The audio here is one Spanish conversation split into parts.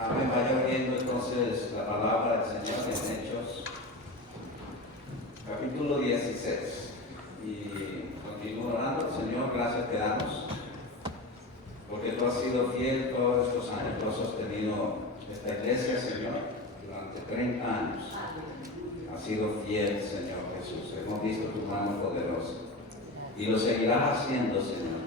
Amén. Vaya viendo entonces la palabra del Señor en Hechos, capítulo 16. Y continúo orando. Señor, gracias te damos, porque tú has sido fiel todos estos años. Tú has sostenido esta iglesia, Señor, durante 30 años. Has sido fiel, Señor Jesús. Hemos visto tu mano poderosa. Y lo seguirás haciendo, Señor,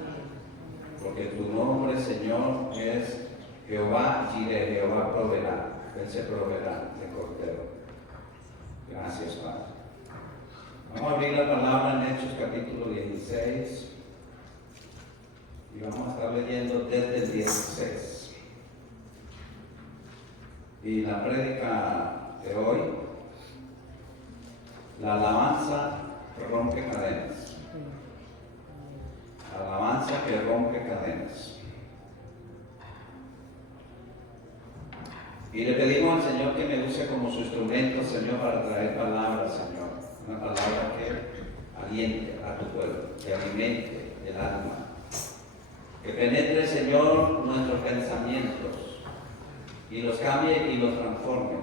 porque tu nombre, Señor, es Jehová Jireh, Jehová proveerá. Él se proveerá de cordero. Gracias, Padre. Vamos a abrir la palabra en Hechos capítulo 16 y vamos a estar leyendo desde el 16. Y la prédica de hoy, la alabanza que rompe cadenas. La alabanza que rompe cadenas. Y le pedimos al Señor que me use como su instrumento, Señor, para traer palabras, Señor. Una palabra que aliente a tu pueblo, que alimente el alma. Que penetre, Señor, nuestros pensamientos y los cambie y los transforme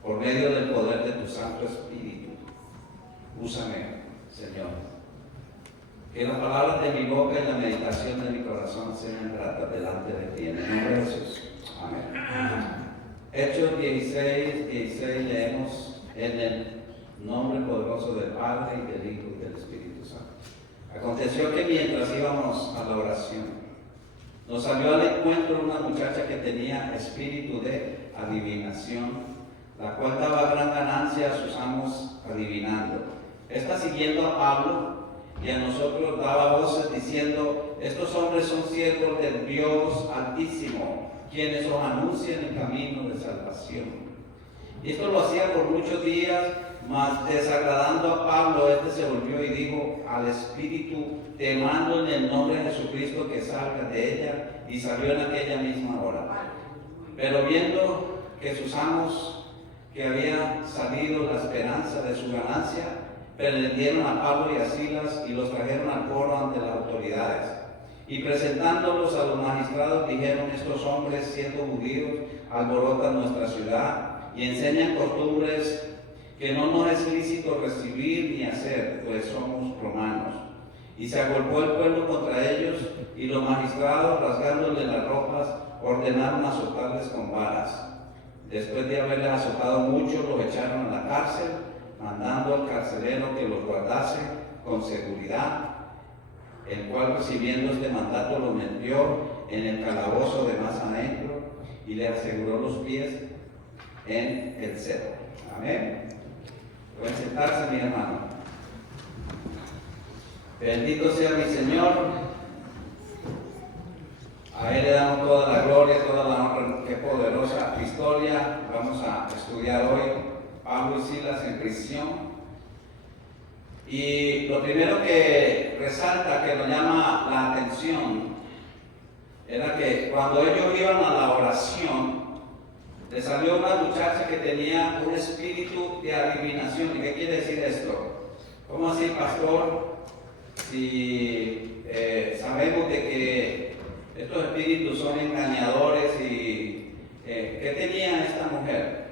por medio del poder de tu Santo Espíritu. Úsame, Señor. Que las palabras de mi boca y la meditación de mi corazón sean gratas delante de ti. En el nombre de Jesús. Amén. Hechos 16 leemos en el nombre poderoso del Padre y del Hijo y del Espíritu Santo. Aconteció que mientras íbamos a la oración, nos salió al encuentro una muchacha que tenía espíritu de adivinación, la cual daba gran ganancia a sus amos adivinando. Esta siguiendo a Pablo y a nosotros daba voces diciendo: estos hombres son siervos del Dios Altísimo, quienes os anuncian el camino de salvación. Y esto lo hacía por muchos días, mas desagradando a Pablo, se volvió y dijo al Espíritu: te mando en el nombre de Jesucristo que salga de ella. Y salió en aquella misma hora. Pero viendo que sus amos, que había salido la esperanza de su ganancia, prendieron a Pablo y a Silas y los trajeron al foro ante las autoridades. Y presentándolos a los magistrados, dijeron: estos hombres, siendo judíos, alborotan nuestra ciudad y enseñan costumbres que no nos es lícito recibir ni hacer, pues somos romanos. Y se agolpó el pueblo contra ellos, y los magistrados, rasgándoles las ropas, ordenaron azotarles con varas. Después de haberles azotado mucho, los echaron a la cárcel, mandando al carcelero que los guardase con seguridad, el cual, recibiendo este mandato, lo metió en el calabozo de más adentro y le aseguró los pies en el cedro. Amén. Pueden sentarse, mi hermano. Bendito sea mi Señor. A Él le damos toda la gloria, toda la honra. Qué poderosa historia vamos a estudiar hoy. Pablo y Silas en prisión. Y lo primero que resalta, que nos llama la atención, era que cuando ellos iban a la oración, les salió una muchacha que tenía un espíritu de adivinación. ¿Y qué quiere decir esto? ¿Cómo así, pastor? Si sabemos de que estos espíritus son engañadores, y ¿qué tenía esta mujer?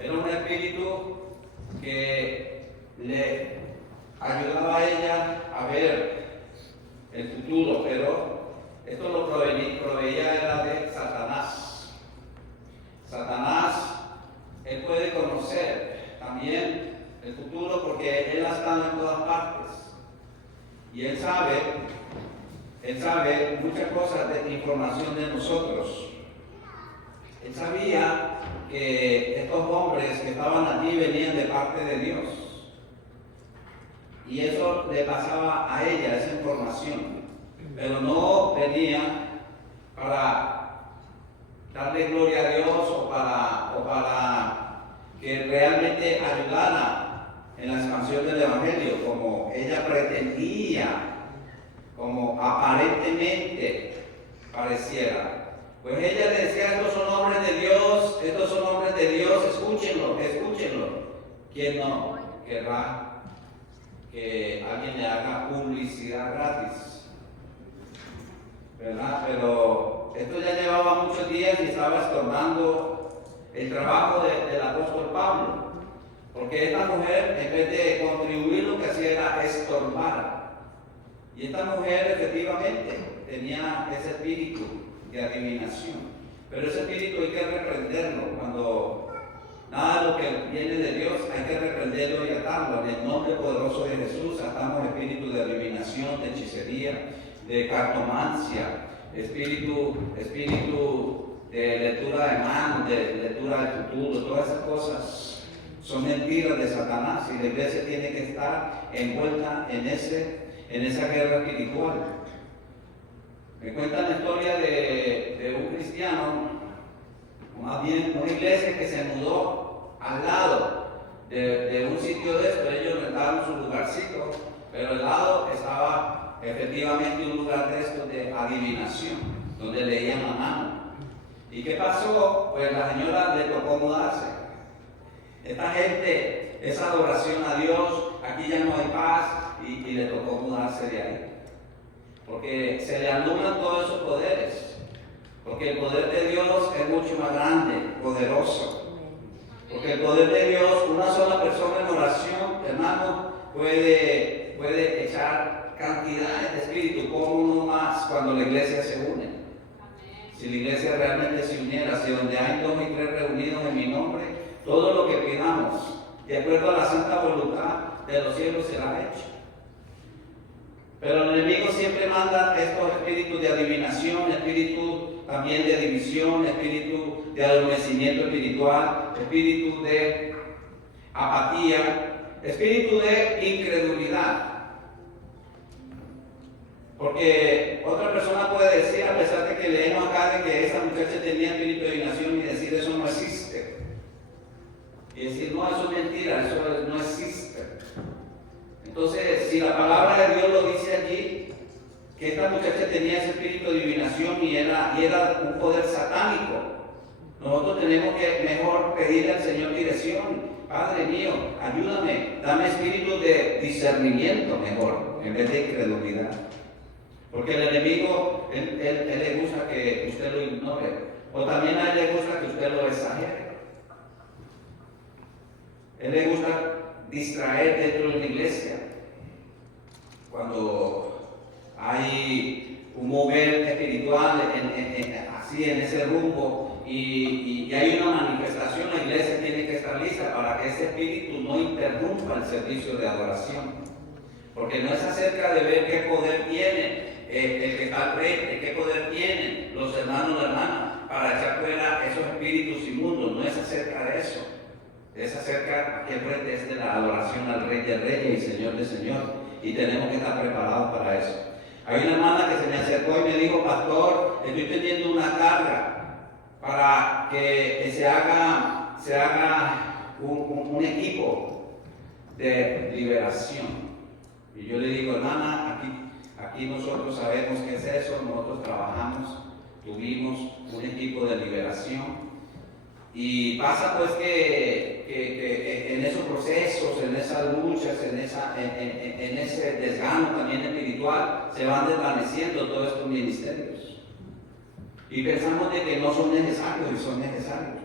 Era un espíritu que le ayudaba a ella a ver el futuro, pero esto lo proveía era de Satanás. Satanás, él puede conocer también el futuro porque él ha estado en todas partes. Y él sabe muchas cosas de información de nosotros. Él sabía que estos hombres que estaban allí venían de parte de Dios. Y eso le pasaba a ella, esa información. Pero no venía para darle gloria a Dios o para que realmente ayudara en la expansión del Evangelio, como ella pretendía, como aparentemente pareciera. Pues ella le decía: estos son hombres de Dios, escúchenlo. ¿Quién no querrá que alguien le haga publicidad gratis? ¿Verdad? Pero esto ya llevaba muchos días y estaba estorbando el trabajo del apóstol Pablo, porque esta mujer, en vez de contribuir, lo que hacía era estorbar. Y esta mujer efectivamente tenía ese espíritu de adivinación, pero ese espíritu hay que reprenderlo. Cuando nada de lo que viene de Dios hay que reprenderlo y atarlo. En el nombre poderoso de Jesús atamos espíritu de adivinación, de hechicería, de cartomancia, espíritu de lectura de manos, de lectura del futuro. Todas esas cosas son mentiras de Satanás, y la iglesia tiene que estar envuelta en esa guerra espiritual. Me cuentan la historia de un cristiano, más bien una iglesia que se mudó al lado de un sitio de esto. Ellos rentaron su lugarcito, pero al lado estaba efectivamente un lugar de esto de adivinación, donde leían la mano. ¿Y qué pasó? Pues la señora le tocó mudarse. Esta gente, esa adoración a Dios, aquí ya no hay paz, y le tocó mudarse de ahí. Porque se le anulan todos esos poderes. Porque el poder de Dios es mucho más grande, poderoso. Porque el poder de Dios, una sola persona en oración, hermano, puede echar cantidades de espíritu, como uno más cuando la iglesia se une. Si la iglesia realmente se uniera, si donde hay 2 y 3 reunidos en mi nombre, todo lo que pidamos, de acuerdo a la santa voluntad de los cielos, será hecho. Pero el enemigo siempre manda estos espíritus de adivinación, espíritu también de división, espíritu de adormecimiento espiritual, espíritu de apatía, espíritu de incredulidad. Porque otra persona puede decir, a pesar de que leemos acá de que esa muchacha tenía espíritu de adivinación, y decir eso no existe. Y decir, no, eso es mentira, eso no existe. Entonces, si la palabra de Dios lo dice allí, que esta muchacha tenía ese espíritu de adivinación y era un poder satánico, nosotros tenemos que mejor pedirle al Señor dirección. Padre mío, ayúdame, dame espíritu de discernimiento mejor, en vez de incredulidad. Porque el enemigo, él le gusta que usted lo ignore, o también a él le gusta que usted lo exagere. Él le gusta distraer dentro de la iglesia. Cuando hay un mover espiritual así en ese rumbo y hay una manifestación, la iglesia tiene que estar lista para que ese espíritu no interrumpa el servicio de adoración. Porque no es acerca de ver qué poder tiene el que está al frente, qué poder tienen los hermanos o hermanas para echar fuera esos espíritus inmundos. No es acerca de eso. Es acerca, aquí al frente es de la adoración al Rey de Reyes y Señor de Señor. Y tenemos que estar preparados para eso. Hay una hermana que se me acercó y me dijo, pastor, estoy teniendo una carga para que se haga un equipo de liberación. Y yo le digo, hermana, aquí nosotros sabemos qué es eso, nosotros trabajamos, tuvimos un equipo de liberación. Y pasa pues que en esos procesos, en esas luchas, en ese desgano también espiritual, se van desvaneciendo todos estos ministerios. Y pensamos de que no son necesarios, y son necesarios.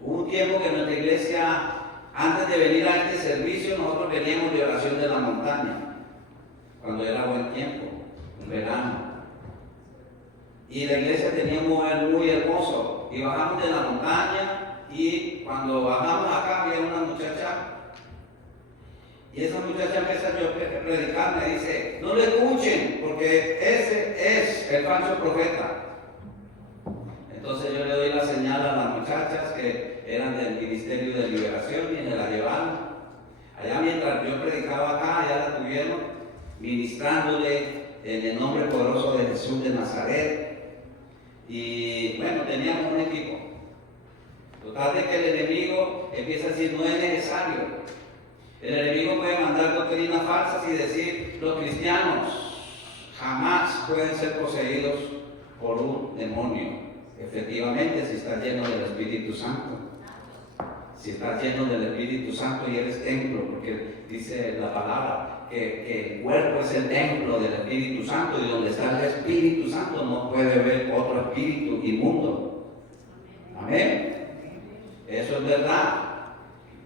Hubo un tiempo que en nuestra iglesia, antes de venir a este servicio, nosotros veníamos de oración de la montaña, cuando era buen tiempo, un verano. Y la iglesia tenía un mover muy hermoso. Y bajamos de la montaña, y cuando bajamos acá había una muchacha, y esa muchacha empieza a predicar, me dice, no le escuchen, porque ese es el falso profeta. Entonces yo le doy la señal a las muchachas que eran del Ministerio de Liberación y me la llevaron. Allá mientras yo predicaba acá, allá la tuvieron ministrándole en el nombre poderoso de Jesús de Nazaret. Y bueno, teníamos un equipo. Total de que el enemigo empieza a decir, no es necesario. El enemigo puede mandar doctrinas falsas y decir, los cristianos jamás pueden ser poseídos por un demonio. Efectivamente, si estás lleno del Espíritu Santo. Si estás lleno del Espíritu Santo y eres templo, porque dice la palabra que el cuerpo es el templo del Espíritu Santo, y donde está el Espíritu Santo no puede haber otro espíritu inmundo. Amén. Eso es verdad.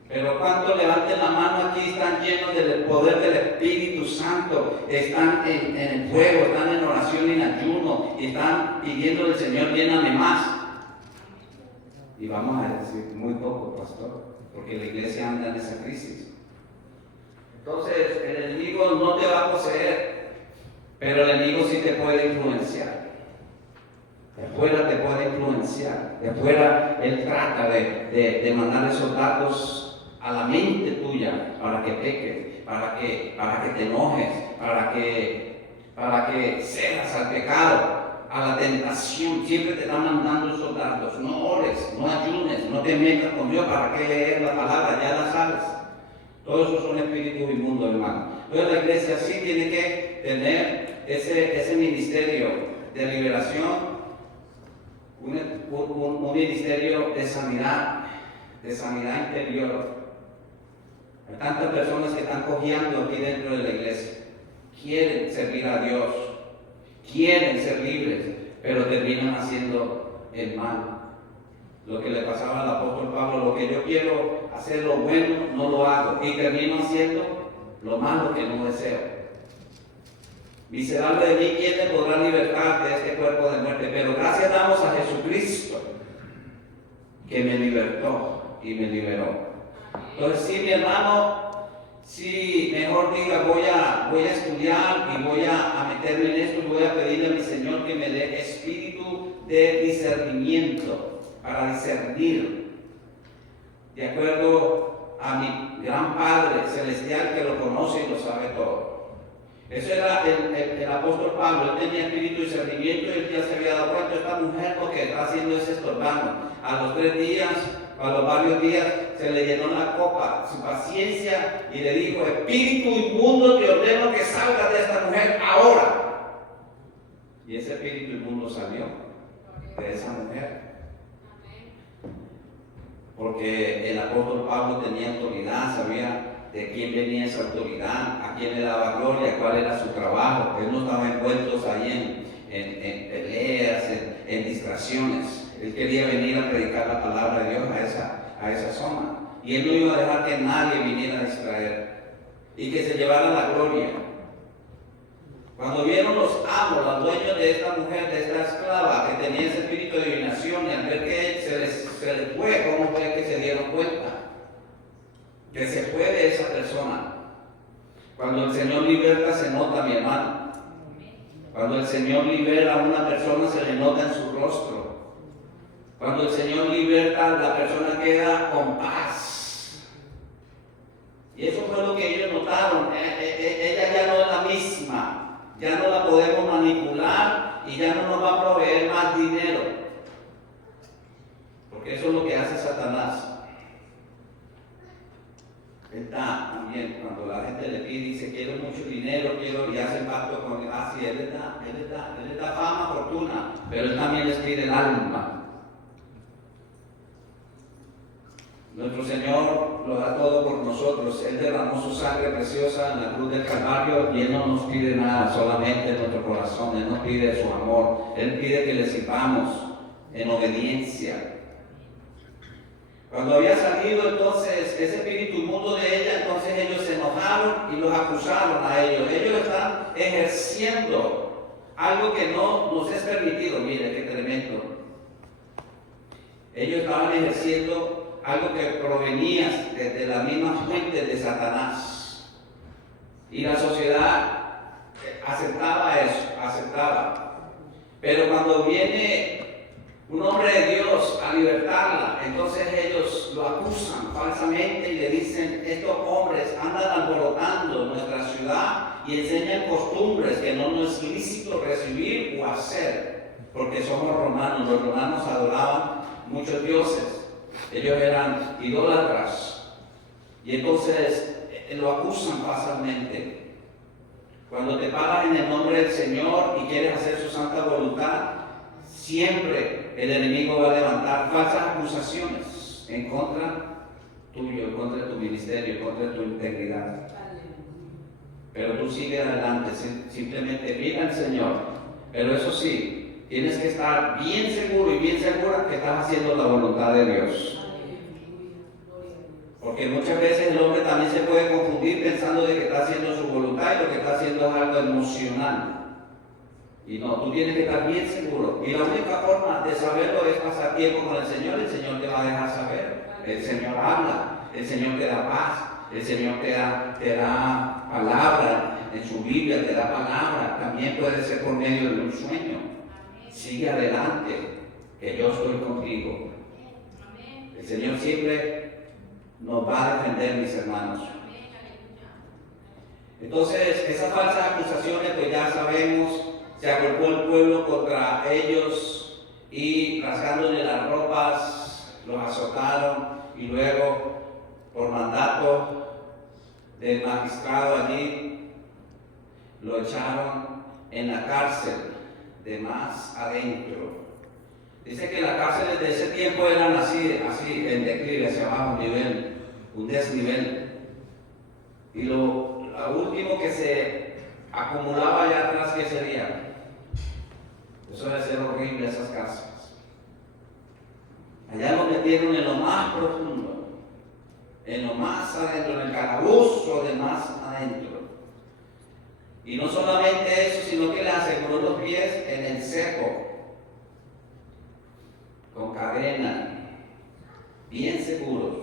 Pero cuántos levanten la mano aquí están llenos del poder del Espíritu Santo, están en el fuego, están en oración y en ayuno, y están pidiendo al Señor, lléname más. Y vamos a decir, muy poco, pastor, porque la iglesia anda en esa crisis. Entonces, el enemigo no te va a poseer, pero el enemigo sí te puede influenciar. De afuera te puede influenciar. De afuera él trata de mandar esos datos a la mente tuya para que peques, para que te enojes, para que cedas al pecado, a la tentación. Siempre te están mandando esos datos. No ores, no ayunes, no te metas con Dios. ¿Para qué leer la palabra? Ya la sabes. Todos esos son espíritus inmundos, hermano. Entonces la iglesia sí tiene que tener ese ministerio de liberación, un ministerio de sanidad interior. Hay tantas personas que están cojeando aquí dentro de la iglesia. Quieren servir a Dios, quieren ser libres, pero terminan haciendo el mal. Lo que le pasaba al apóstol Pablo, lo que yo quiero hacer lo bueno, no lo hago, y termino haciendo lo malo que no deseo. Miserable de mí, ¿quién me podrá libertar de este cuerpo de muerte? Pero gracias damos a Jesucristo, que me libertó y me liberó. Entonces, sí, mi hermano, sí, mejor diga, voy a estudiar y voy a meterme en esto, y voy a pedirle a mi Señor que me dé espíritu de discernimiento para discernir, de acuerdo a mi gran Padre Celestial que lo conoce y lo sabe todo. Eso era el apóstol Pablo. Él tenía espíritu de discernimiento, y él ya se había dado cuenta, esta mujer lo que está haciendo es estorbando. A los 3 días, a los varios días, se le llenó la copa, su paciencia, y le dijo, espíritu inmundo, te ordeno que salgas de esta mujer ahora. Y ese espíritu inmundo salió de esa mujer. Porque el apóstol Pablo tenía autoridad, sabía de quién venía esa autoridad, a quién le daba gloria, cuál era su trabajo. Él no estaba envuelto ahí en peleas, en distracciones. Él quería venir a predicar la palabra de Dios a esa zona. Y él no iba a dejar que nadie viniera a distraer y que se llevara la gloria. Cuando vieron los amos, los dueños de esta mujer, de esta esclava que tenía ese espíritu de adivinación, y al ver que se les fue, ¿cómo fue que se dieron cuenta? Que se fue de esa persona. Cuando el Señor liberta, se nota, mi hermano. Cuando el Señor libera a una persona, se le nota en su rostro. Cuando el Señor liberta, la persona queda con paz. Y eso fue lo que ellos notaron. Ella ya no es la misma. Ya no la podemos manipular y ya no nos va a proveer más dinero. Porque eso es lo que hace Satanás. Él da también, cuando la gente le pide y dice, quiero mucho dinero, y hace el pacto con Dios, sí, él les da fama, fortuna, pero él también les pide el alma. Nuestro Señor lo da todo por nosotros. Él derramó su sangre preciosa en la cruz del Calvario, y Él no nos pide nada, solamente nuestro corazón. Él nos pide su amor. Él pide que le sirvamos en obediencia. Cuando había salido entonces ese espíritu inmundo de ella, entonces ellos se enojaron y los acusaron a ellos. Ellos están ejerciendo algo que no nos es permitido. Mire qué tremendo. Ellos estaban ejerciendo algo que provenía de la misma fuente de Satanás. Y la sociedad aceptaba eso, aceptaba. Pero cuando viene un hombre de Dios a libertarla, entonces ellos lo acusan falsamente y le dicen, estos hombres andan alborotando nuestra ciudad y enseñan costumbres que no nos es lícito recibir o hacer, porque somos romanos. Los romanos adoraban muchos dioses. Ellos eran idólatras, y entonces lo acusan falsamente. Cuando te paras en el nombre del Señor y quieres hacer su santa voluntad, siempre el enemigo va a levantar falsas acusaciones en contra tuyo, en contra de tu ministerio, en contra de tu integridad. pero tú sigue adelante, simplemente mira al Señor. Pero eso sí, tienes que estar bien seguro y bien segura que estás haciendo la voluntad de Dios. Porque muchas veces el hombre también se puede confundir pensando de que está haciendo su voluntad y lo que está haciendo es algo emocional. Y no, tú tienes que estar bien seguro. Y la única forma de saberlo es pasar tiempo con el Señor te va a dejar saber. El Señor habla, el Señor te da paz, el Señor te da palabra, en su Biblia te da palabra. También puede ser por medio de un sueño. Sigue adelante, que yo estoy contigo. El Señor siempre nos va a defender, mis hermanos. Entonces, esas falsas acusaciones, pues ya sabemos, se agolpó el pueblo contra ellos y rasgándole las ropas, los azotaron y luego, por mandato del magistrado allí, lo echaron en la cárcel de más adentro. Dice que las cárceles de ese tiempo eran así en declive, hacia abajo, un desnivel. Y lo último que se acumulaba allá atrás, ¿qué sería? Eso debe ser horrible, esas cárceles. Allá lo metieron en lo más profundo, en lo más adentro, en el calabozo de más adentro. Y no solamente eso, sino que le aseguró los pies en el seco, con cadena, bien seguros.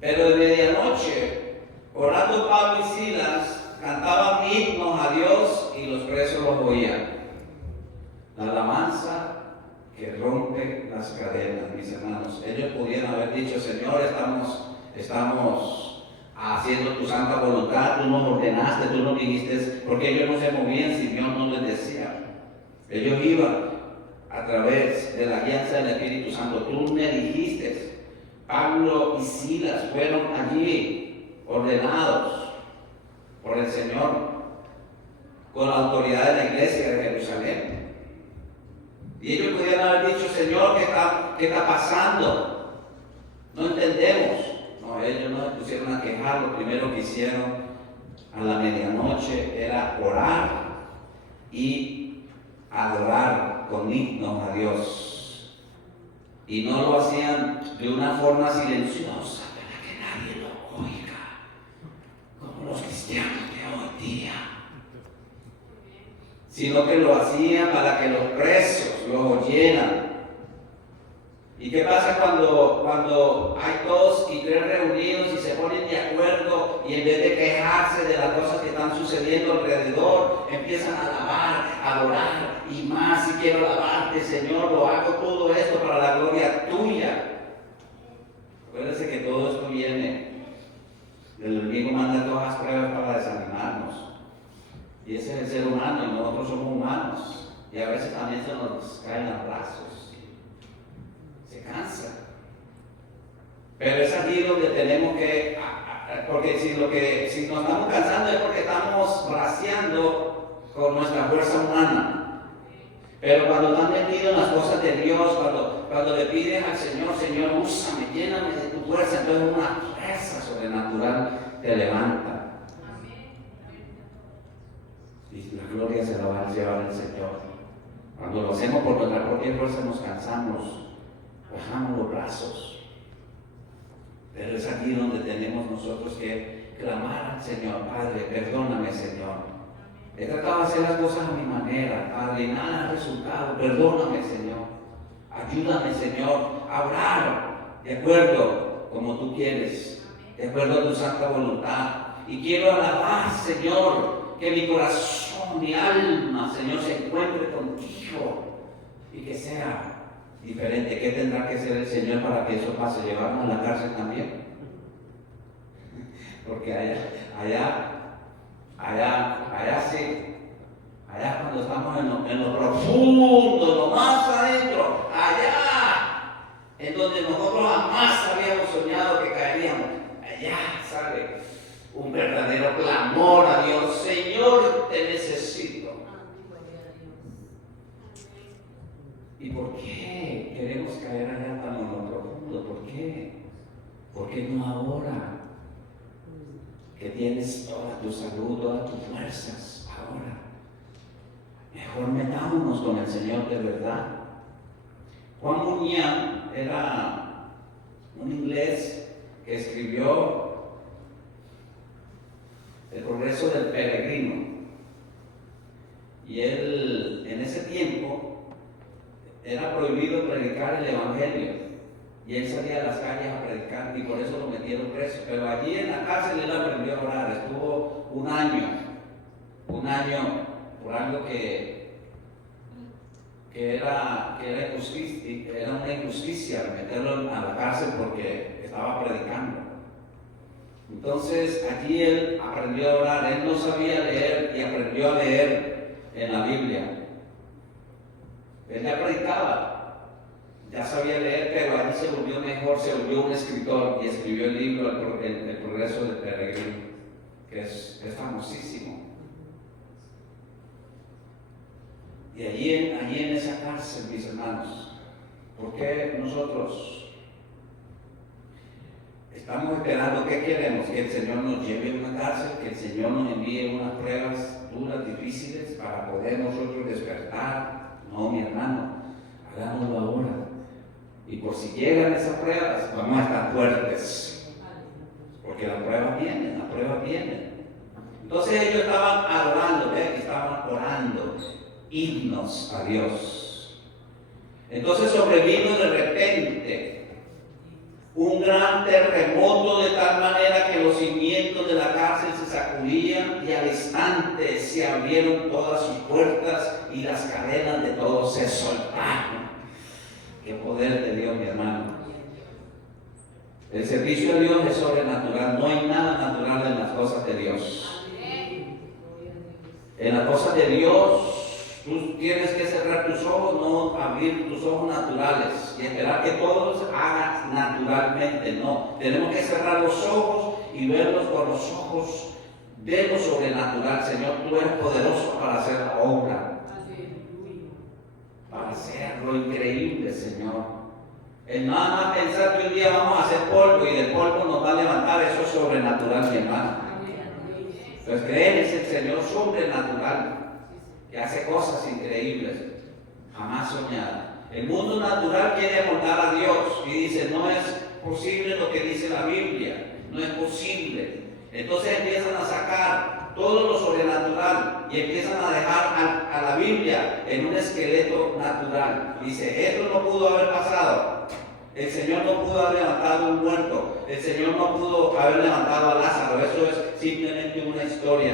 Pero de medianoche, orando Pablo y Silas, cantaban himnos a Dios y los presos los oían. La alabanza que rompe las cadenas, mis hermanos. Ellos podían haber dicho: Señor, estamos haciendo tu santa voluntad, tú nos ordenaste, tú nos dijiste, porque ellos no se movían si Dios no les decía. Ellos iban a través de la guianza del Espíritu Santo. Tú me dijiste. Pablo y Silas fueron allí ordenados por el Señor con la autoridad de la iglesia de Jerusalén. Y ellos pudieran haber dicho: Señor, ¿qué está pasando? No entendemos. No, ellos no se pusieron a quejar. Lo primero que hicieron a la medianoche era orar y adorar con himnos a Dios. Y no lo hacían de una forma silenciosa para que nadie lo oiga, como los cristianos de hoy día, sino que lo hacían para que los presos lo oyeran. ¿Y qué pasa cuando hay 2 y 3 reunidos y se ponen de acuerdo y en vez de quejarse de las cosas que están sucediendo alrededor, empiezan a alabar, a adorar y más? Si quiero alabarte, Señor, lo hago todo esto para la gloria tuya. Acuérdense que todo esto viene del enemigo, manda todas las pruebas para desanimarnos. Y ese es el ser humano y nosotros somos humanos. Y a veces también se nos caen los brazos. Se cansa. Pero es aquí donde tenemos que, porque si nos estamos cansando es porque estamos braceando con nuestra fuerza humana. Pero cuando estás metido en las cosas de Dios, cuando le pides al Señor: Señor, úsame, lléname de tu fuerza, entonces una fuerza sobrenatural te levanta. Y la gloria se la va a llevar el Señor. Cuando lo hacemos por nuestra propia fuerza nos cansamos, bajamos los brazos. Pero es aquí donde tenemos nosotros que clamar al Señor: Padre, perdóname, Señor. He tratado de hacer las cosas a mi manera, Padre, y nada ha resultado. Perdóname, Señor. Ayúdame, Señor, a orar de acuerdo como tú quieres, de acuerdo a tu santa voluntad. Y quiero alabar, Señor, que mi corazón, mi alma, Señor, se encuentre contigo y que sea diferente. ¿Qué tendrá que hacer el Señor para que eso pase? ¿Llevarnos a la cárcel también? Porque allá sí, allá cuando estamos en lo profundo, en lo más adentro, allá, en donde nosotros jamás habíamos soñado que caeríamos, allá sale un verdadero clamor a Dios: Señor, te necesito. ¿Y por qué queremos caer allá tan en lo profundo? ¿Por qué? ¿Por qué no ahora? que tienes toda tu salud, todas tus fuerzas ahora. Mejor metámonos con el Señor de verdad. Juan Bunyan era un inglés que escribió El progreso del peregrino. Y él, en ese tiempo, era prohibido predicar el Evangelio. Y él salía a las calles a predicar y por eso lo metieron preso. Pero allí en la cárcel él aprendió a orar. Estuvo un año por algo que era una injusticia meterlo a la cárcel porque estaba predicando. Entonces allí él aprendió a orar. Él no sabía leer y aprendió a leer en la Biblia. Él ya predicaba, ya sabía leer, pero allí se volvió mejor, se volvió un escritor y escribió el libro El progreso del peregrino, que es famosísimo. Y allí en esa cárcel, mis hermanos, ¿por qué nosotros estamos esperando? ¿Qué queremos? Que el Señor nos lleve a una cárcel, que el Señor nos envíe unas pruebas duras, difíciles, para poder nosotros despertar. No, mi hermano, hagámoslo ahora. Y por si llegan esas pruebas, vamos a estar fuertes, porque las pruebas vienen. Entonces ellos estaban adorando, estaban orando himnos a Dios. Entonces sobrevino de repente un gran terremoto, de tal manera que los cimientos de la cárcel se sacudían y al instante se abrieron todas sus puertas y las cadenas de todos se soltaron. Qué poder de Dios, mi hermano. El servicio a Dios es sobrenatural. No hay nada natural en las cosas de Dios. En las cosas de Dios, tú tienes que cerrar tus ojos, no abrir tus ojos naturales y esperar que todos hagan naturalmente. No, tenemos que cerrar los ojos y verlos con los ojos de lo sobrenatural. Señor, tú eres poderoso para hacer la obra, para hacer lo increíble, Señor. El nada más pensar que un día vamos a hacer polvo y del polvo nos va a levantar, eso es sobrenatural, mi hermano. Entonces creer es el Señor sobrenatural, que hace cosas increíbles, jamás soñadas. El mundo natural quiere montar a Dios y dice, no es posible lo que dice la Biblia, no es posible. Entonces empiezan a sacar todo lo sobrenatural y empiezan a dejar a la Biblia en un esqueleto natural. Dice, esto no pudo haber pasado. El Señor no pudo haber levantado un muerto. El Señor no pudo haber levantado a Lázaro. Eso es simplemente una historia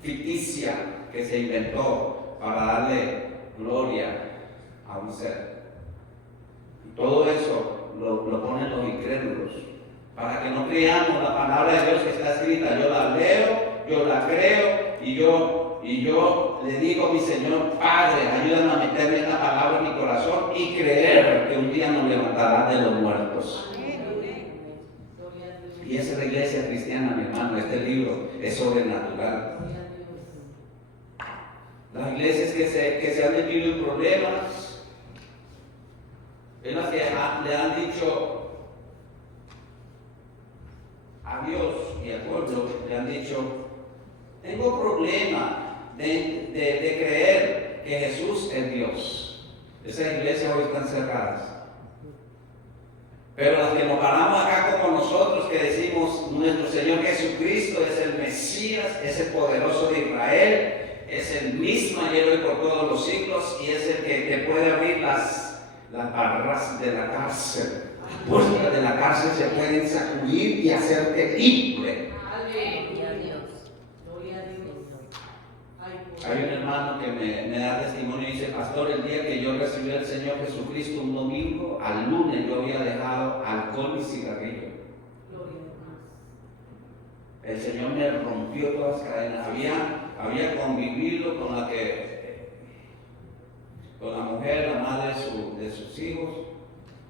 ficticia que se inventó para darle gloria a un ser. Y todo eso lo ponen los incrédulos, para que no creamos la palabra de Dios que está escrita. Yo la leo, yo la creo y yo le digo a mi Señor, Padre, ayúdame a meterme esta palabra en mi corazón y creer que un día nos levantará de los muertos. Y esa es la iglesia cristiana, mi hermano. Este libro es sobrenatural. Las iglesias que se han metido en problemas, en las que le han dicho a Dios y al pueblo, le han dicho, tengo problema de creer que Jesús es Dios. Esas iglesias hoy están cerradas. Pero las que nos paramos acá como nosotros, que decimos, nuestro Señor Jesucristo es el Mesías, es el poderoso de Israel, es el mismo ayer, hoy, por todos los siglos, y es el que te puede abrir las barras de la cárcel. Las puertas de la cárcel se pueden sacudir y hacerte libre. Hay un hermano que me da testimonio y dice, pastor, el día que yo recibí al Señor Jesucristo un domingo, al lunes yo había dejado alcohol y cigarrillo. El Señor me rompió todas las cadenas. Había convivido con la mujer, la madre de sus hijos,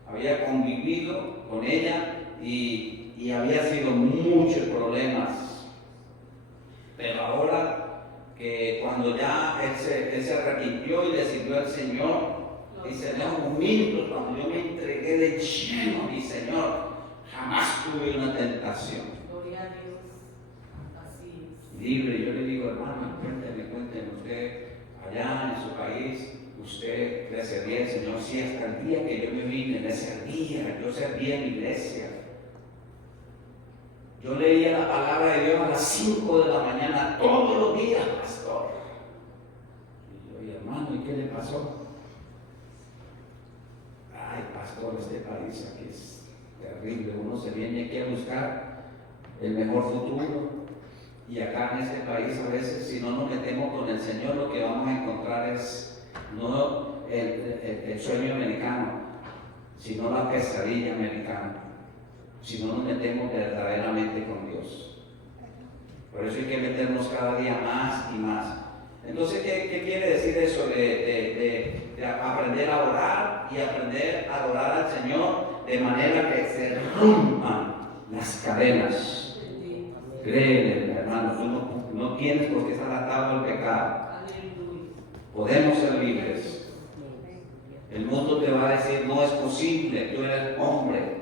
había convivido con ella y había sido muchos problemas. Pero ahora, que cuando ya él se arrepintió y le sirvió al Señor, dice, en esos momentos cuando yo me entregué de lleno a mi Señor, jamás tuve una tentación. libre. Yo le digo, hermano, cuénteme, usted allá en su país, usted le servía al Señor. Sí, hasta el día que yo me vine, le servía, yo servía en la iglesia. Yo leía la palabra de Dios a las 5 de la mañana todos los días, pastor. Y yo, hermano, ¿y qué le pasó? Ay, pastor, este país aquí es terrible. Uno se viene aquí a buscar el mejor futuro. Y acá en este país a veces, si no nos metemos con el Señor, lo que vamos a encontrar es no el sueño americano, sino la pesadilla americana. Si no nos metemos verdaderamente con Dios. Por eso hay que meternos cada día más y más. Entonces, ¿qué quiere decir eso de aprender a orar y aprender a adorar al Señor de manera que se rompan las cadenas? Créeme, hermano, tú no tienes por qué estar atado al pecado. Podemos ser libres. El mundo te va a decir, no es posible, tú eres hombre.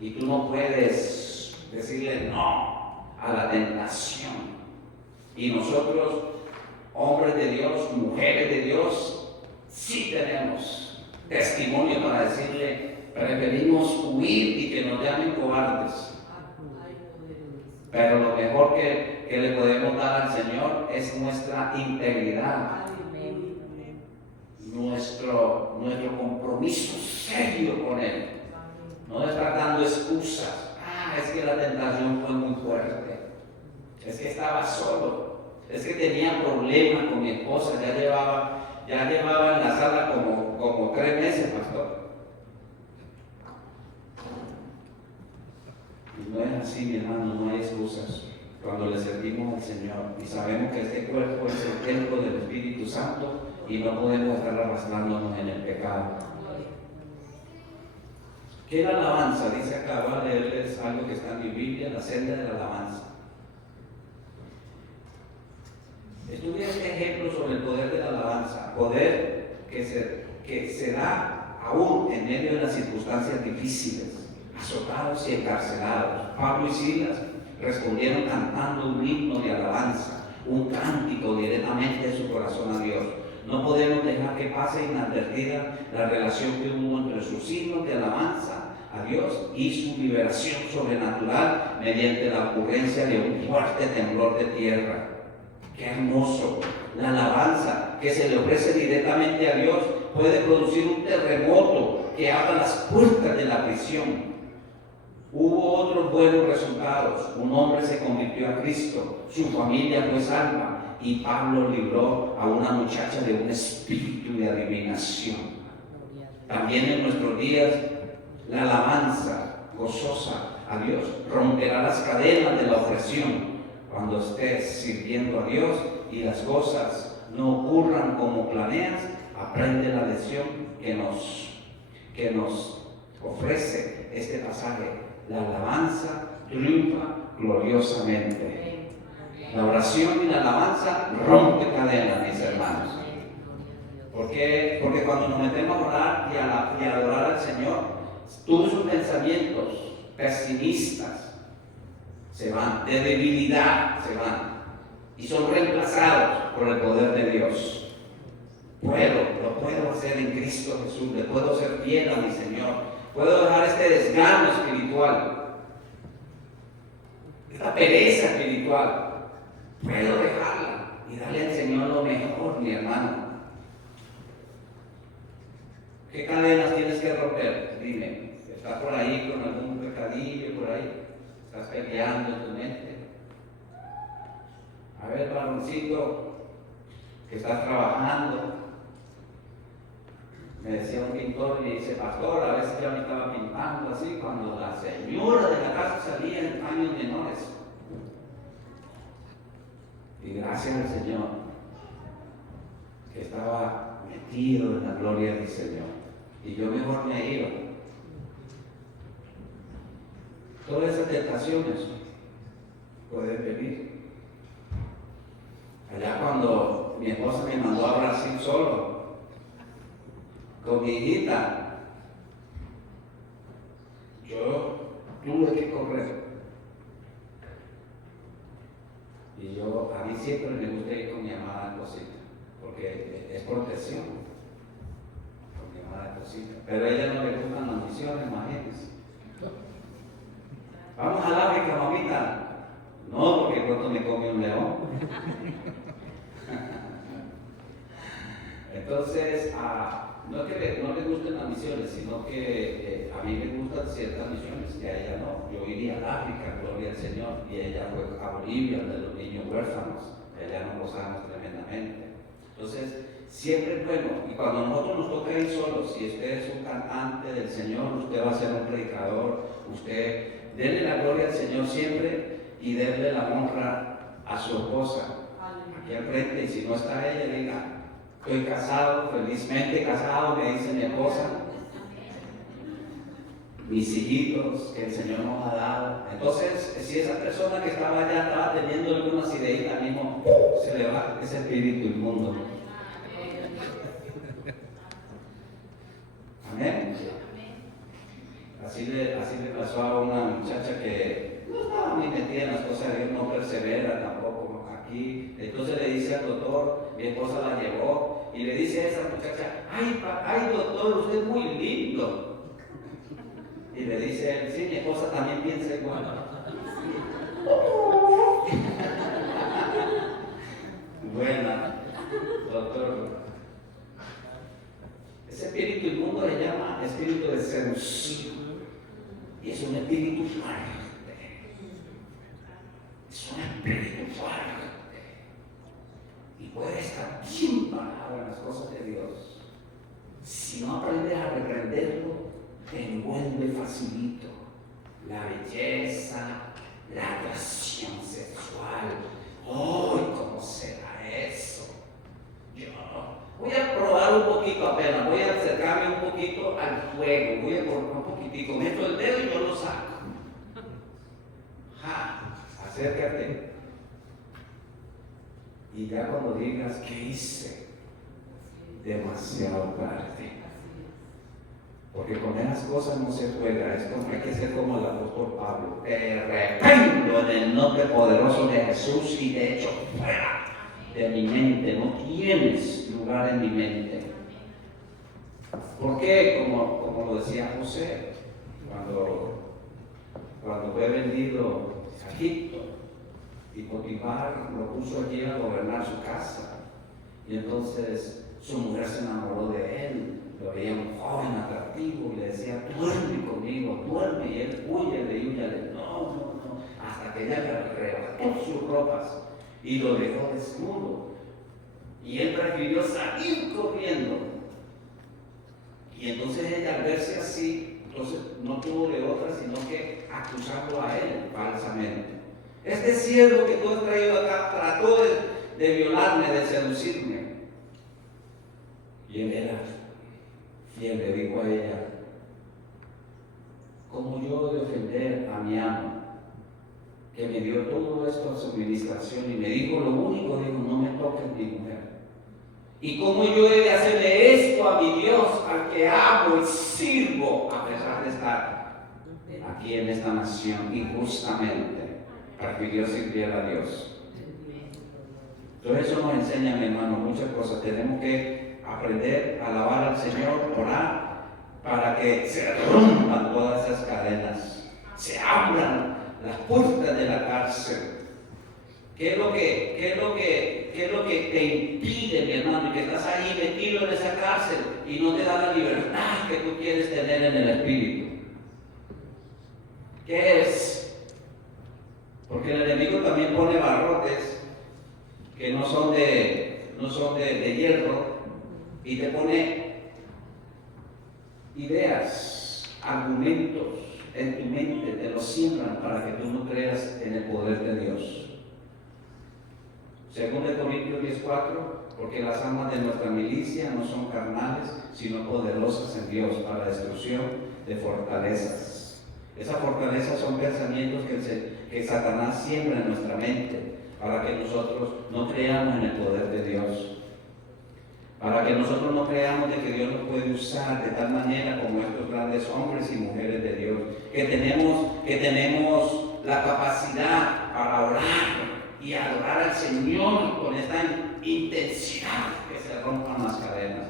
Y tú no puedes decirle no a la tentación. Y nosotros, hombres de Dios, mujeres de Dios, sí tenemos testimonio para decirle, preferimos huir y que nos llamen cobardes. Pero lo mejor que le podemos dar al Señor es nuestra integridad, nuestro compromiso serio con Él. No estar dando excusas. Es que la tentación fue muy fuerte. Es que estaba solo. Es que tenía problemas con mi esposa. Ya llevaba en la sala como 3 meses, pastor. Y no es así, mi hermano, no hay excusas. Cuando le servimos al Señor y sabemos que este cuerpo es el templo del Espíritu Santo y no podemos estar arrastrándonos en el pecado. ¿Qué es la alabanza? Dice acá, voy a leerles algo que está en mi Biblia, la senda de la alabanza. Estudia este ejemplo sobre el poder de la alabanza, poder que se da aún en medio de las circunstancias difíciles, azotados y encarcelados. Pablo y Silas respondieron cantando un himno de alabanza, un cántico directamente de su corazón a Dios. No podemos dejar que pase inadvertida la relación que hubo entre sus himnos de alabanza a Dios y su liberación sobrenatural mediante la ocurrencia de un fuerte temblor de tierra. ¡Qué hermoso! La alabanza que se le ofrece directamente a Dios puede producir un terremoto que abra las puertas de la prisión. Hubo otros buenos resultados. Un hombre se convirtió a Cristo, su familia fue salva y Pablo libró a una muchacha de un espíritu de adivinación. También en nuestros días, la alabanza gozosa a Dios romperá las cadenas de la opresión. Cuando estés sirviendo a Dios y las cosas no ocurran como planeas, aprende la lección que nos ofrece este pasaje. La alabanza triunfa gloriosamente. La oración y la alabanza rompe cadenas, mis hermanos. ¿Por qué? Porque cuando nos metemos a orar y a adorar al Señor, todos sus pensamientos pesimistas se van, de debilidad se van, y son reemplazados por el poder de Dios. Lo puedo hacer en Cristo Jesús, le puedo ser fiel a mi Señor, puedo dejar este desgano espiritual, esta pereza espiritual, puedo dejarla y darle al Señor lo mejor, mi hermano. ¿Qué cadenas tienes que romper? Dime, ¿estás por ahí con algún pecadillo por ahí? ¿Estás peleando en tu mente? A ver, varoncito, que estás trabajando. Me decía un pintor y me dice, pastor, a veces ya me estaba pintando así cuando la señora de la casa salía en años menores. Y gracias al Señor que estaba metido en la gloria del Señor. Y yo mejor me he ido. Todas esas tentaciones pueden venir. Allá cuando mi esposa me mandó a Brasil solo, con mi hijita, yo tuve que correr. Y a mí siempre me gusta ir con mi amada cosita, porque es protección, con mi amada cosita. Pero a ella no le gustan las misiones, imagínense. Vamos al África, mamita. No, porque pronto me come un león. Entonces, no es que no le gusten las misiones, sino que a mí me gustan ciertas misiones, y a ella no. Yo iría al África, gloria al Señor, y ella fue a Bolivia, de los niños huérfanos. Allá nos gozamos tremendamente. Entonces, siempre es bueno, y cuando a nosotros nos toca ir solos, si usted es un cantante del Señor, usted va a ser un predicador, usted denle la gloria al Señor siempre y denle la honra a su esposa. Aquí al frente, y si no está ella, diga: estoy casado, felizmente casado, me dice mi esposa, mis hijitos que el Señor nos ha dado. Entonces, si esa persona que estaba allá estaba teniendo algunas ideitas, mismo se le va ese espíritu inmundo. Amén. Así le pasó a una muchacha que no estaba ni metida en las cosas de Dios, no persevera tampoco aquí. Entonces le dice al doctor, mi esposa la llevó, y le dice a esa muchacha: ay doctor, usted es muy lindo. Y le dice él: sí, mi esposa también piensa igual. Buena, doctor. Ese espíritu inmundo le llama espíritu de seducción. Y es un espíritu fuerte. Es un espíritu fuerte. Y puede estar bien parado en las cosas de Dios. Si no aprendes a reprenderlo, te envuelve facilito. La belleza, la atracción sexual. ¡Ay, cómo será eso! Yo voy a probar un poquito apenas, voy a acercarme un poquito al fuego, voy a probar un poquitico, meto el dedo y yo lo saco. Acércate. Y ya cuando digas: ¿qué hice? Demasiado tarde. Porque con esas cosas no se juega, hay que ser como el apóstol Pablo: te reprendo en el nombre poderoso de Jesús y de hecho fuera de mi mente, no tienes lugar en mi mente. ¿Por qué? Como lo decía José, cuando fue vendido a Egipto, y Potifar lo puso allí a gobernar su casa, y entonces su mujer se enamoró de él, lo veía un joven atractivo y le decía: duerme conmigo, duerme, y él huyale, no, hasta que ella le arrebató sus ropas y lo dejó desnudo, y él prefirió salir corriendo. Y entonces ella, al verse así, entonces no tuvo de otra sino que acusarlo a él falsamente: este siervo que tú has traído acá trató de violarme, de seducirme. Y él era fiel, le dijo a ella: ¿cómo yo he de ofender a mi amo, que me dio todo esto a su administración y me dijo lo único, dijo: no me toques mi mujer? ¿Y cómo yo he de hacerle esto a mi Dios, al que amo y sirvo, a pesar de estar aquí en esta nación injustamente? Prefirió servir a Dios. Entonces eso nos enseña, mi hermano, muchas cosas. Tenemos que aprender a alabar al Señor, orar, para que se rompan todas esas cadenas, se abran las puertas de la cárcel. ¿Qué es lo que te impide, mi hermano, y que estás ahí metido en esa cárcel y no te da la libertad que tú quieres tener en el Espíritu? ¿Qué es? Porque el enemigo también pone barrotes que no son de hierro, y te pone ideas, argumentos en tu mente, te los siembran para que tú no creas en el poder de Dios. Según de Corintios 10:4, porque las armas de nuestra milicia no son carnales, sino poderosas en Dios para destrucción de fortalezas. Esas fortalezas son pensamientos que Satanás siembra en nuestra mente, para que nosotros no creamos en el poder de Dios, para que nosotros no creamos de que Dios nos puede usar de tal manera como estos grandes hombres y mujeres de Dios, que tenemos la capacidad para orar y adorar al Señor con esta intensidad que se rompan las cadenas.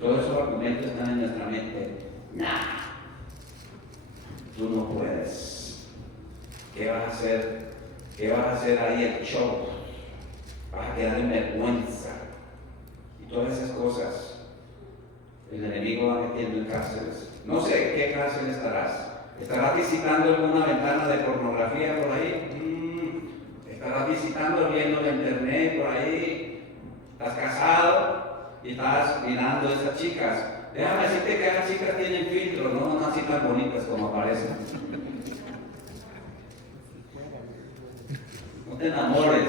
Todos esos argumentos están en nuestra mente. Nah, tú no puedes. ¿Qué vas a hacer? ¿Qué vas a hacer ahí el show? Vas a quedar en vergüenza. Y todas esas cosas. El enemigo va metiendo en cárceles. No sé en qué cárcel estarás. ¿Estarás visitando alguna ventana de pornografía por ahí? ¿Estarás visitando, viendo la internet por ahí? ¿Estás casado y estás mirando a esas chicas? Déjame decirte que esas chicas tienen filtro, no son así tan bonitas como aparecen. No te enamores.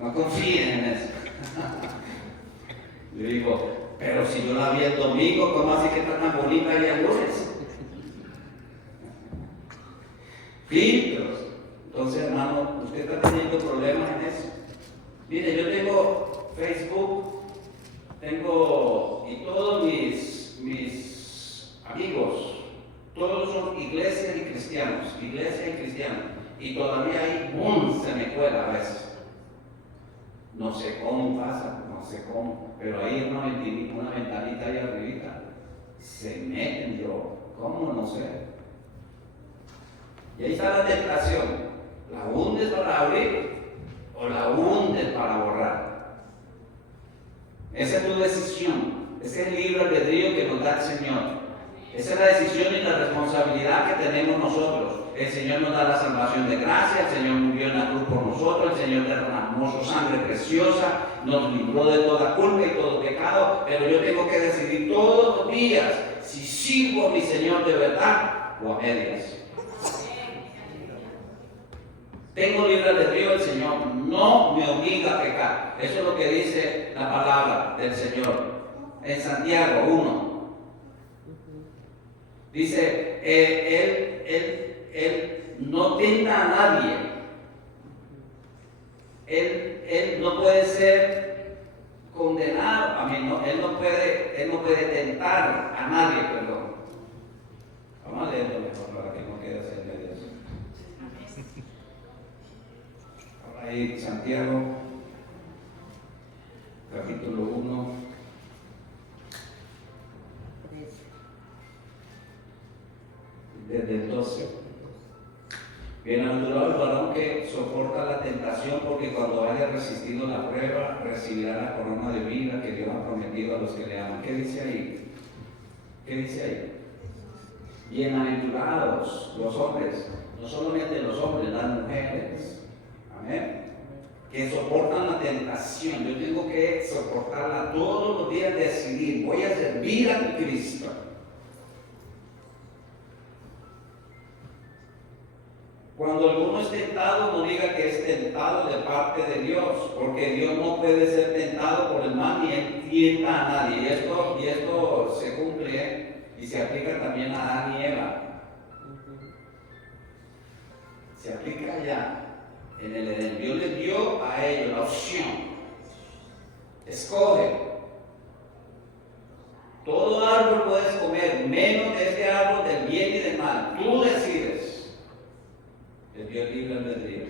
No confíes en eso. Le digo, pero si yo la vi el domingo, ¿cómo así que está tan bonita y el lunes? Filtros. Entonces, hermano, usted está teniendo problemas en eso. Mire, yo tengo Facebook, y todos mis amigos, todos son iglesias y cristianos, y todavía hay se me cuela a veces. No sé cómo pasa, no sé cómo, pero ahí una ventanita ahí arribita, se meten ¿cómo? No sé. Y ahí está la tentación, ¿la hundes para abrir o la hundes para borrar? Esa es tu decisión, ese es el libre albedrío que nos da el Señor. Esa es la decisión y la responsabilidad que tenemos nosotros. El Señor nos da la salvación de gracia, el Señor murió en la cruz por nosotros, el Señor derramó su sangre preciosa, nos libró de toda culpa y todo pecado, pero yo tengo que decidir todos los días si sirvo a mi Señor de verdad o a medias. Tengo libre albedrío, el Señor no me obliga a pecar. Eso es lo que dice la palabra del Señor en Santiago 1. Dice, Él no tienta a nadie. Él no puede ser condenado. Él no puede tentar a nadie, perdón. Vamos a leerlo mejor para que no quede en medio de eso. Ahora ahí, Santiago, capítulo 1. Desde el 12. Bienaventurado el varón que soporta la tentación, porque cuando haya resistido la prueba, recibirá la corona de vida que Dios ha prometido a los que le aman. ¿Qué dice ahí? ¿Qué dice ahí? Bienaventurados los hombres, no solamente los hombres, las mujeres. Amén. Que soportan la tentación. Yo tengo que soportarla todos los días, decidir, voy a servir a Cristo. Cuando alguno es tentado, no diga que es tentado de parte de Dios, porque Dios no puede ser tentado por el mal ni él tienta a nadie. Y esto se cumple y se aplica también a Adán y Eva. Se aplica ya en el Edén. Dios les dio a ellos la opción. Escoge. Todo árbol puedes comer, menos de este árbol del bien y del mal. Tú decides. Les dio libre albedrío.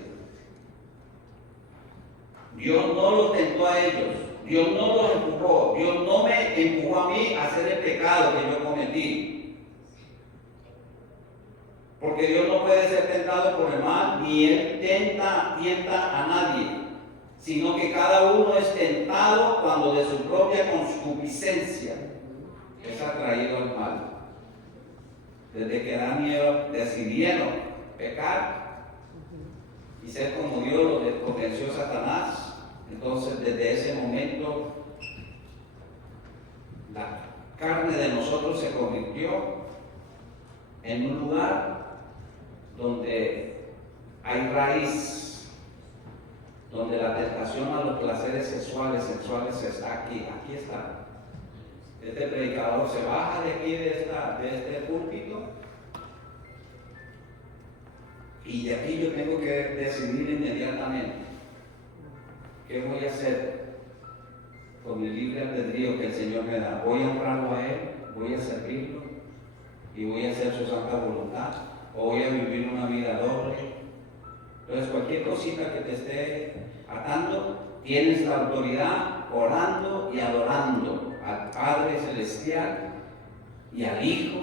Dios no los tentó a ellos, Dios no los empujó, Dios no me empujó a mí a hacer el pecado que yo cometí. Porque Dios no puede ser tentado por el mal, ni Él tienta a nadie, sino que cada uno es tentado cuando de su propia concupiscencia es atraído al mal. Desde que Adán y Eva decidieron pecar y ser como Dios, lo convenció Satanás. Entonces, desde ese momento, la carne de nosotros se convirtió en un lugar donde hay raíz, donde la tentación a los placeres sexuales está aquí está. Este predicador se baja de aquí, de este púlpito, y de aquí yo tengo que decidir inmediatamente qué voy a hacer con mi libre albedrío que el Señor me da. ¿Voy a honrarlo a Él? ¿Voy a servirlo? ¿Y voy a hacer su santa voluntad? ¿O voy a vivir una vida doble? Entonces, cualquier cosita que te esté atando, tienes la autoridad orando y adorando al Padre Celestial y al Hijo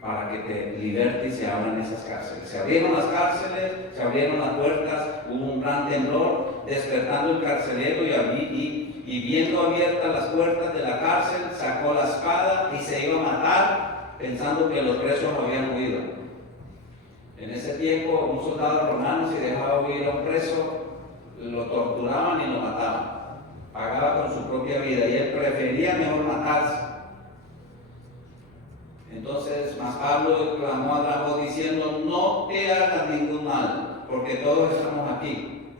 para que te liberte y se abran esas cárceles. Se abrieron las cárceles, se abrieron las puertas, hubo un gran temblor, despertando el carcelero y viendo abiertas las puertas de la cárcel, sacó la espada y se iba a matar pensando que los presos habían huido. En ese tiempo, un soldado romano, si dejaba huir a un preso, lo torturaban y lo mataban. Pagaba con su propia vida y él prefería mejor matarse. Entonces, mas Pablo clamó a la voz diciendo: no te hagas ningún mal, porque todos estamos aquí.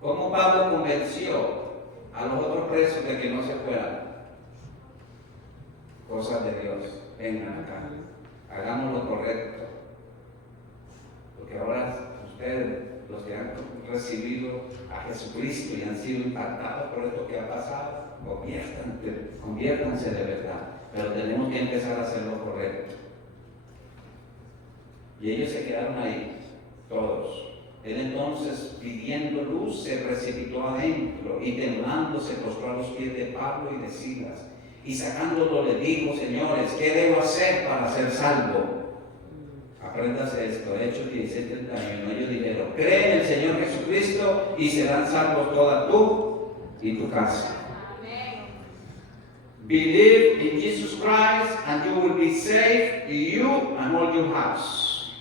¿Cómo Pablo convenció a los otros presos de que no se fueran? Cosas de Dios. Vengan acá, hagamos lo correcto. Porque ahora ustedes, los que han recibido a Jesucristo y han sido impactados por esto que ha pasado, conviértanse de verdad. Pero tenemos que empezar a hacer lo correcto. Y ellos se quedaron ahí, todos. Él entonces, pidiendo luz, se precipitó adentro y temblando se postró a los pies de Pablo y de Silas. Y sacándolo le dijo: señores, ¿qué debo hacer para ser salvo? Apréndase esto, Hechos 16:31. Ellos dijeron: cree en el Señor Jesucristo y serán salvos toda tú y tu casa. Believe in Jesus Christ and you will be saved, you and all your house.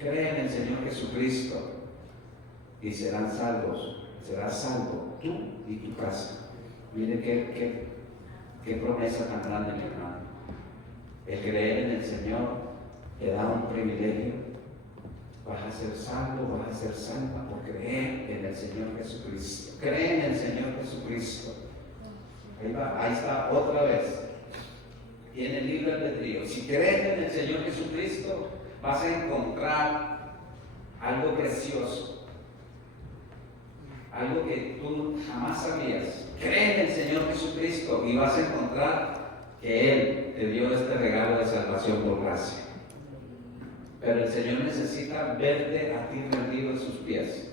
Cree en el Señor Jesucristo y serán salvos, serás salvo tú y tu casa. Mire qué promesa tan grande, mi hermano. El creer en el Señor te da un privilegio. Vas a ser salvo, vas a ser salva por creer en el Señor Jesucristo. Cree en el Señor Jesucristo. Ahí está otra vez. Tiene libre albedrío. Si crees en el Señor Jesucristo, vas a encontrar algo precioso. Algo que tú jamás sabías. Cree en el Señor Jesucristo y vas a encontrar que Él te dio este regalo de salvación por gracia. Pero el Señor necesita verte a ti rendido en sus pies.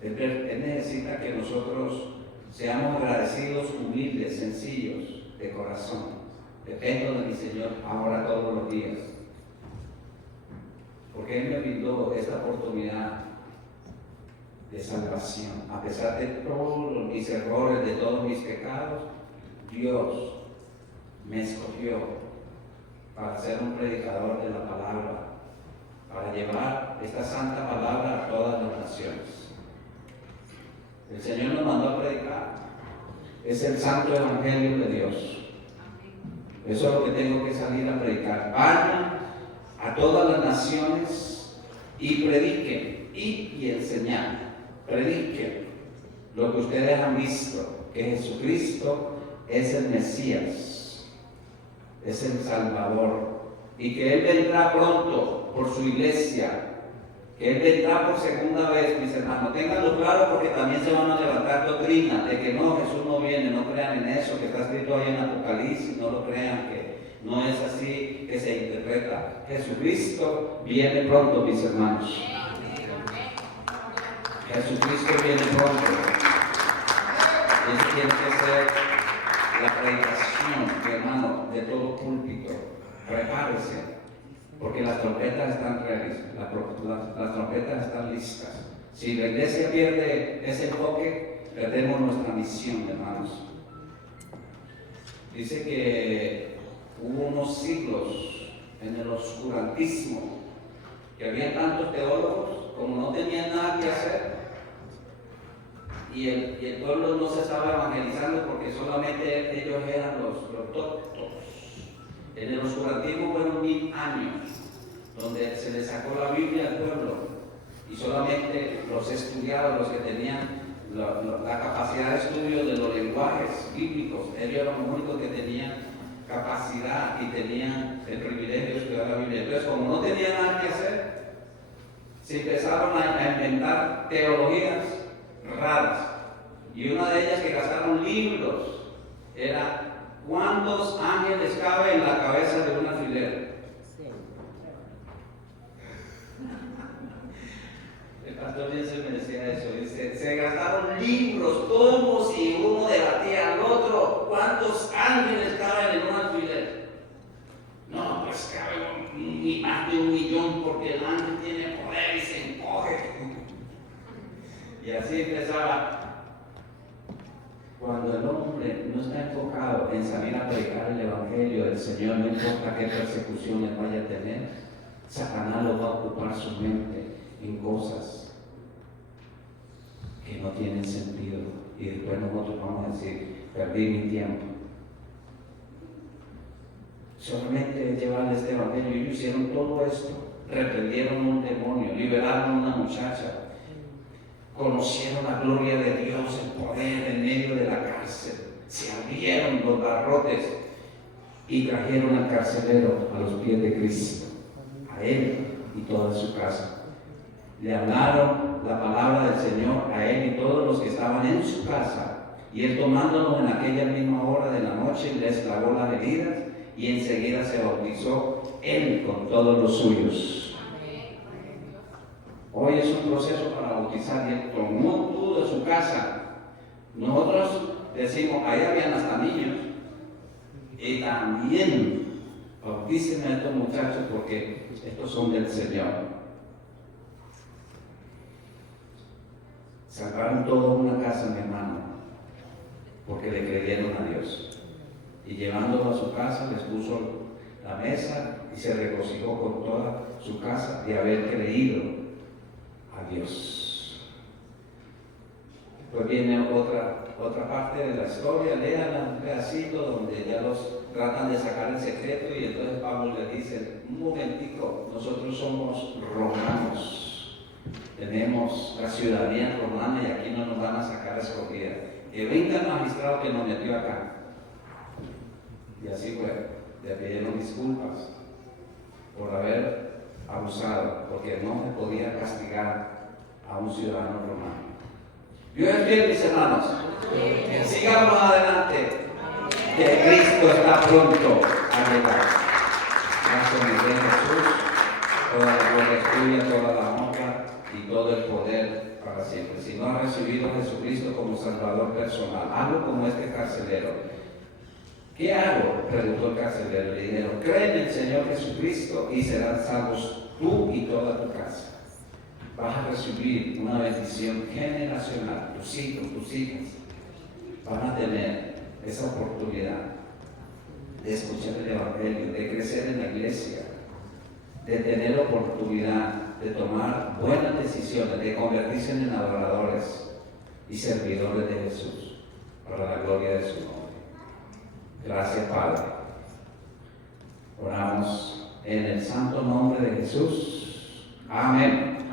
Él necesita que nosotros seamos agradecidos, humildes, sencillos, de corazón. Dependo de mi Señor ahora todos los días. Porque Él me brindó esta oportunidad de salvación. A pesar de todos mis errores, de todos mis pecados, Dios me escogió para ser un predicador de la palabra, para llevar esta santa palabra a todas las naciones. El Señor nos mandó a predicar. Es el santo evangelio de Dios. Eso es lo que tengo que salir a predicar. Vayan a todas las naciones y prediquen y enseñar. Prediquen lo que ustedes han visto, que Jesucristo es el Mesías, es el Salvador, y que Él vendrá pronto por su iglesia, que Él vendrá por segunda vez, mis hermanos. Ténganlo claro, porque también se van a levantar doctrinas de que no, Jesús no viene. No crean en eso que está escrito ahí en Apocalipsis, no lo crean, que no es así que se interpreta. Jesucristo viene pronto, mis hermanos. Jesucristo viene pronto. Esa tiene que ser la predicación, hermano, de todo púlpito. Prepárese, porque las trompetas están ready, las trompetas están listas. Si la iglesia pierde ese enfoque, perdemos nuestra misión, hermanos. Dice que hubo unos siglos en el oscurantismo, que había tantos teólogos, como no tenían nada que hacer, y el pueblo no se estaba evangelizando porque solamente ellos eran los doctos. En el oscurantismo fueron 1000 años, donde se les sacó la Biblia al pueblo, y solamente los estudiados, los que tenían la capacidad de estudio de los lenguajes bíblicos, ellos eran los únicos que tenían capacidad y tenían el privilegio de estudiar la Biblia. Entonces, como no tenían nada que hacer, se empezaron a inventar teologías raras, y una de ellas que gastaron libros era: ¿cuántos ángeles caben en la cabeza de un alfiler? Pastor Jensen me decía eso, dice, se gastaron libros, tomos y uno debatía al otro, ¿cuántos ángeles caben en un alfiler? No, pues cabe más de 1,000,000 porque el ángel tiene poder y se encoge. Y así empezaba. Cuando el hombre no está enfocado en salir a predicar el evangelio del Señor, no importa qué persecuciones vaya a tener, Satanás lo va a ocupar su mente en cosas que no tienen sentido. Y después nosotros vamos a decir, perdí mi tiempo. Solamente llevar este evangelio. Ellos hicieron todo esto, reprendieron un demonio, liberaron a una muchacha, conocieron la gloria de Dios, el poder en medio de la cárcel, se abrieron los barrotes y trajeron al carcelero a los pies de Cristo, a él y toda su casa. Le hablaron la palabra del Señor a él y todos los que estaban en su casa, y él, tomándonos en aquella misma hora de la noche, les lavó las heridas y enseguida se bautizó él con todos los suyos. Hoy es un proceso para bautizar, y él tomó todo de su casa. Nosotros decimos, ahí habían hasta niños, y también bautícenme a estos muchachos porque estos son del Señor. Sacaron toda una casa, mi hermano, porque le creyeron a Dios. Y llevándolo a su casa, les puso la mesa y se regocijó con toda su casa de haber creído a Dios. Después viene otra parte de la historia, lean un pedacito donde ya los tratan de sacar el secreto, y entonces Pablo le dice, un momentico, nosotros somos romanos. Tenemos la ciudadanía romana y aquí no nos van a sacar a escondida. Que venga el magistrado que nos metió acá. Y así fue. Le pidieron disculpas por haber abusado, porque no se podía castigar a un ciudadano romano. Dios es fiel, mis hermanos. Sigamos adelante. Que Cristo está pronto a llegar. Gracias, mi Rey Jesús. Toda la gloria es tuya, toda la honra y todo el poder para siempre. Si no has recibido a Jesucristo como Salvador personal, hazlo como este carcelero. ¿Qué hago?, preguntó el carcelero. Le dijeron, cree en el Señor Jesucristo y serán salvos tú y toda tu casa. Vas a recibir una bendición generacional. Tus hijos, tus hijas van a tener esa oportunidad de escuchar el evangelio, de crecer en la iglesia, de tener oportunidad de tomar buenas decisiones, de convertirse en adoradores y servidores de Jesús para la gloria de su nombre. Gracias, Padre. Oramos en el santo nombre de Jesús. Amén.